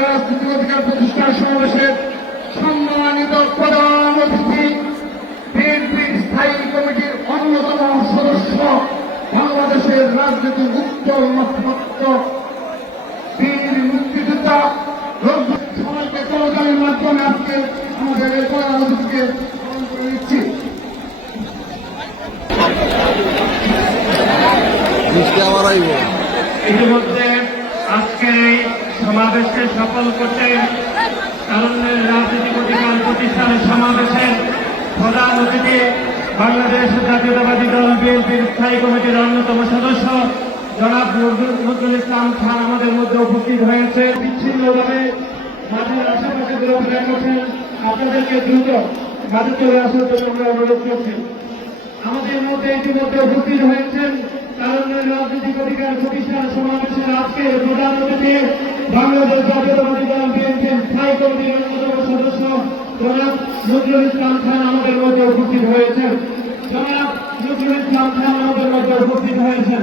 রাজনীতি অধিকার প্রতিষ্ঠান সমাবেশের সম্মানিত প্রধান অতিথি বিএনপির স্থায়ী কমিটির অন্যতম সদস্য বাংলাদেশের রাজনীতির উত্তর নক্ষত্র বীর মুক্তিযোদ্ধা সবাইকে করতালির মাধ্যমে আজকে আমাদের এই প্রধান অতিথিকে স্মরণ করে আইব। ইতিমধ্যে আজকের এই সমাবেশকে সফল করতে তারুণ্যের রাজনৈতিক অধিকার প্রতিষ্ঠানের সমাবেশের প্রধান অতিথি বাংলাদেশ জাতীয়তাবাদী দল বিএনপির স্থায়ী কমিটির অন্যতম সদস্য জনাব নজরুল ইসলাম খান আমাদের মধ্যে উপস্থিত হয়েছে। বিচ্ছিন্নভাবে মাঠের আশেপাশে ঘোরাফেরা করছেন আপনাদেরকে দ্রুত মাঠে চলে আসার জন্য আমরা অনুরোধ করছি। আমাদের মধ্যে ইতিমধ্যে উপস্থিত হয়েছেন তারুণ্যের রাজনৈতিক অধিকার প্রতিষ্ঠান সমাবেশের আজকে প্রধান অতিথি বাংলাদেশ জাতীয়তাবাদী দল বিএনপির স্থায়ী কমিটির অন্যতম সদস্য জনাব নজরুল ইসলাম খান আমাদের মধ্যে উপস্থিত হয়েছেন। জনাব নজরুল ইসলাম খান আমাদের মধ্যে উপস্থিত হয়েছেন।